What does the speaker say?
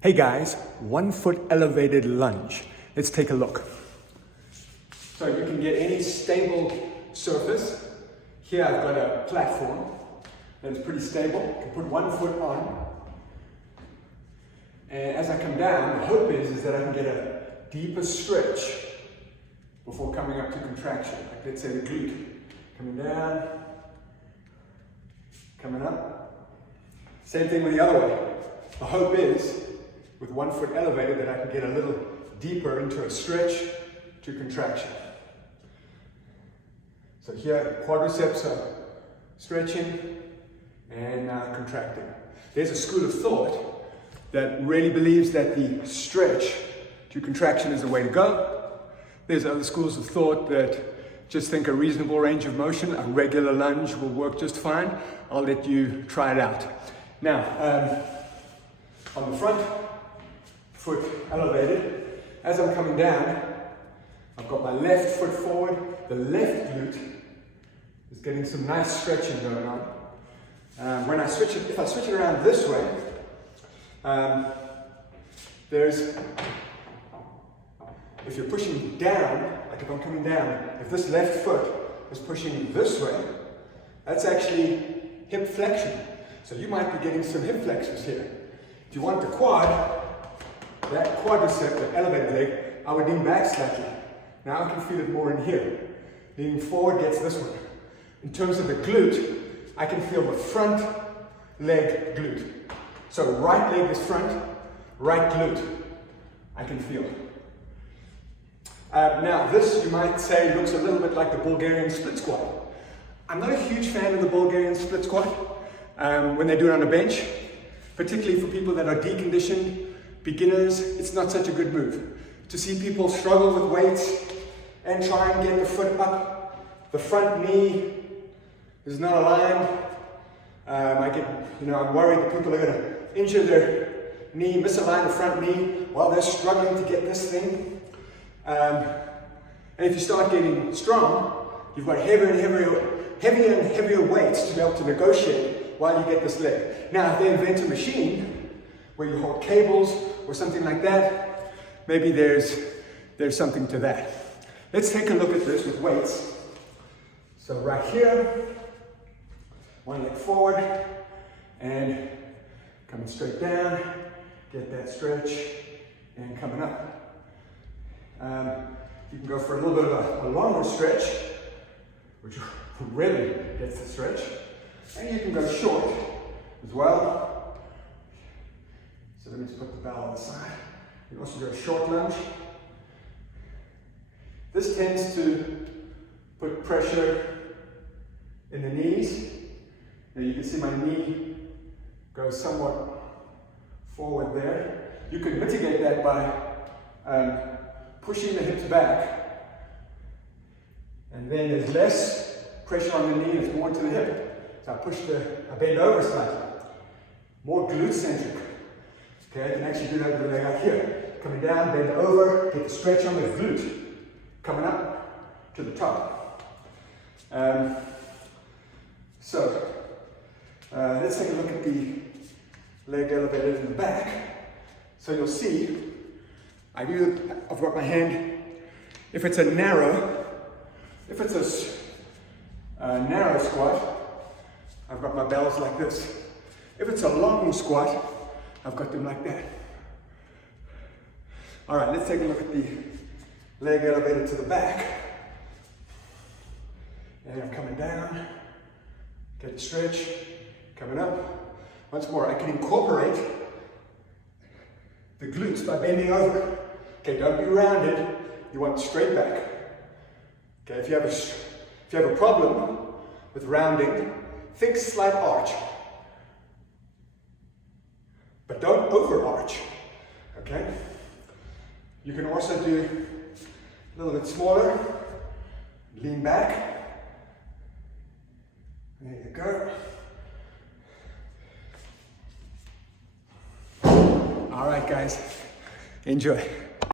Hey guys, 1 foot elevated lunge. Let's take a look. So you can get any stable surface. Here I've got a platform that's pretty stable. You can put 1 foot on. And as I come down, the hope is that I can get a deeper stretch before coming up to contraction. Like let's say the glute. Coming down, coming up. Same thing with the other way. The hope is, with 1 foot elevated, that I can get a little deeper into a stretch to contraction. So here, quadriceps are stretching and contracting. There's a school of thought that really believes that the stretch to contraction is the way to go. There's other schools of thought that just think a reasonable range of motion, a regular lunge will work just fine. I'll let you try it out. Now, on the front foot elevated, as I'm coming down, I've got my left foot forward, the left glute is getting some nice stretching going on. When I switch it, if I switch it around this way, if you're pushing down, like if I'm coming down, if this left foot is pushing this way, that's actually hip flexion. So you might be getting some hip flexors here. If you want the quad, that quadricep, the elevated leg, I would lean back slightly. Now I can feel it more in here. Leaning forward gets this one. In terms of the glute, I can feel the front leg glute. So right leg is front, right glute, I can feel. Now this, you might say, looks a little bit like the Bulgarian split squat. I'm not a huge fan of the Bulgarian split squat when they do it on a bench, particularly for people that are deconditioned, beginners. It's not such a good move. To see people struggle with weights and try and get the foot up, the front knee is not aligned. I'm worried that people are going to injure their knee, misalign the front knee while they're struggling to get this thing. And if you start getting strong, you've got heavier and heavier weights to be able to negotiate while you get this leg. Now, if they invent a machine where you hold cables or something like that, maybe there's something to that. Let's take a look at this with weights. So right here, one leg forward and coming straight down, get that stretch and coming up. You can go for a little bit of a longer stretch, which really gets the stretch. And you can go short as well. So let me just put the bell on the side. You can also do a short lunge. This tends to put pressure in the knees. Now you can see my knee goes somewhat forward there. You can mitigate that by pushing the hips back, and then there's less pressure on the knee, it's more to the hip. So I bend over slightly, more glute centric. Okay, I can actually do that with the leg out here. Coming down, bend over, get the stretch on the glute, coming up to the top. Let's take a look at the leg elevated in the back. So you'll see, I've got my hand, if it's a narrow squat, I've got my bells like this. If it's a long squat, I've got them like that. All right, let's take a look at the leg elevated to the back. And I'm coming down, get the stretch, coming up. Once more, I can incorporate the glutes by bending over. Okay, don't be rounded, you want straight back. Okay, if you have a problem with rounding, think slight arch. But don't overarch, okay? You can also do a little bit smaller, lean back. There you go. All right, guys, enjoy.